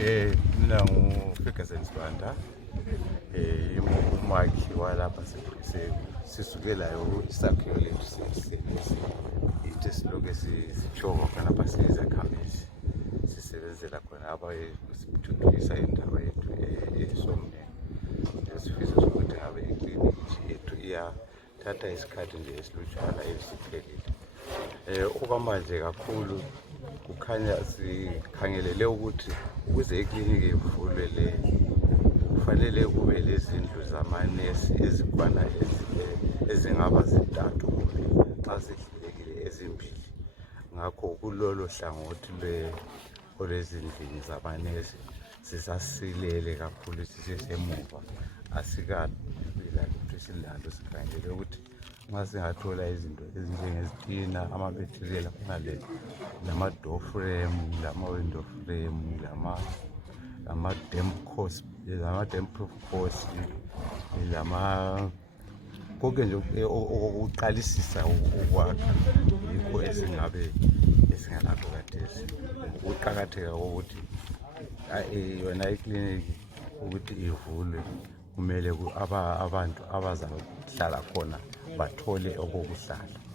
Mina Fios Sbanda, ngokwakhiwa lapha sisukelayo isakhiwo lethu ithi siloke sitshova khona lapha lezakhamizi sisebenzela khona abayithuthukisa indawo yethu eSomne. Sifisa ukuthi ngabe ikliniki yethu iyathatha isikhathi nje esilutshwana esiphelile. Okwamanje kakhulu kukhanya sikhangelele ukuthi ukuze ikliniki ivulwe le kufanele kube lezindlu zamanesi ezikwana ezingaba zintathu kumbe xa sihlelekile ezimbili. Ngakho kulolo hlangothi lwezindlini zamanesi sisasilele kakhulu, sisesemuva, asikabi lalutho esilalo. Sikhangelele ukuthi nxa singathola izinto ezinjengezitina, ama-material afana lama-door frame, lama-window frame, lama-damp-proof course, konke nje okuqalisisa ukwakha, yikho esingalakho khathesi. Ukuqakatheka kokuthi yona ikliniki ukuthi ivulwe, kumele abantu abazahlala khona bathole okokuhlala.